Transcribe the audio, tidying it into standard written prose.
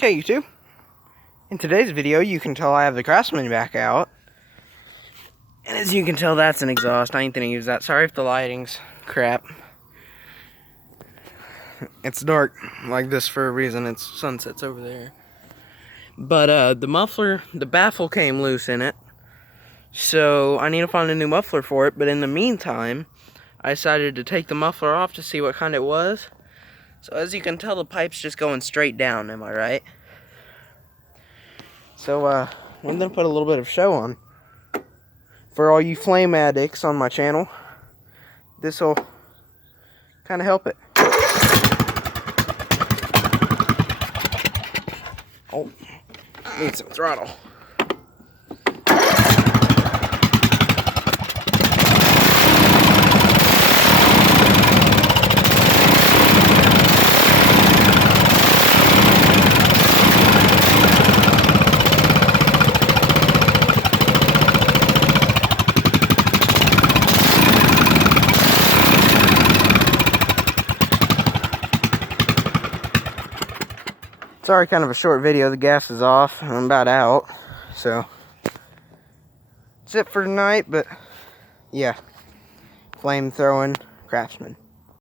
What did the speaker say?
Okay, YouTube. In today's video, you can tell I have the Craftsman back out. And as you can tell, that's an exhaust. I ain't gonna use that. Sorry if the lighting's crap. It's dark like this for a reason. It's sunsets over there. But the muffler, the baffle came loose in it. So I need to find a new muffler for it. But in the meantime, I decided to take the muffler off to see what kind it was. So as you can tell, the pipe's just going straight down, am I right? So I'm gonna put a little bit of show on. For all you flame addicts on my channel, this'll kind of help it. Oh, need some throttle. Sorry, kind of a short video. The gas is off. I'm about out. So, that's it for tonight. But, yeah. Flame throwing Craftsman.